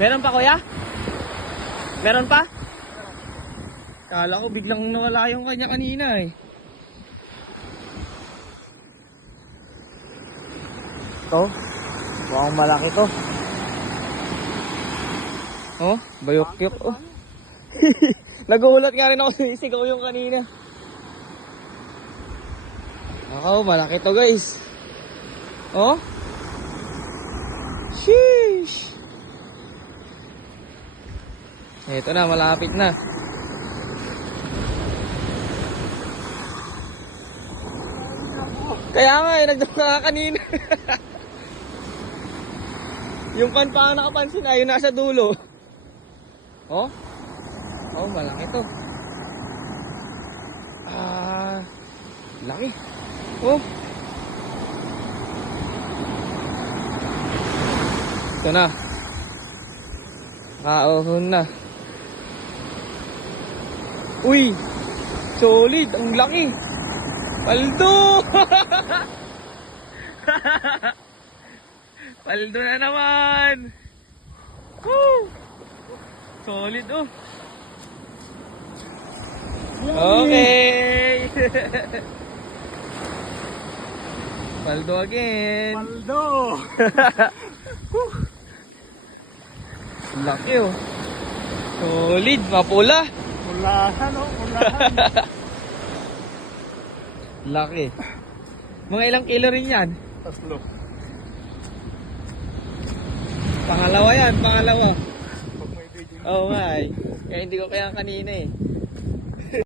Meron pa kuya? Meron pa? Kala ko biglang nawala yung kanya kanina eh. Ito. Mukhang malaki to. Oh, bayok-yok oh. Nagulat nga rin ako, sigaw yung kanina. Ako, malaki to guys. Oh. Sheesh. Ito na, malapit na. Kaya nga eh, nagdala ka kanina. Yung pan pa ang nakapansin na, yung nasa dulo. Oh? Oh, malaki to. Laki. Oh. Ito na. Kaohon na. Uy! Solid! Ang laki! Paldo! Paldo na naman! Woo! Solid oh! Okay! Paldo again! Paldo! Laki oh! Solid! Mapula! Mulahan oh! Mulahan! Laki! Mga ilang kilo rin yan? 3. Pangalawa yan, pangalawa. Pag may video. Oo nga eh. Kaya hindi ko kaya kanina eh.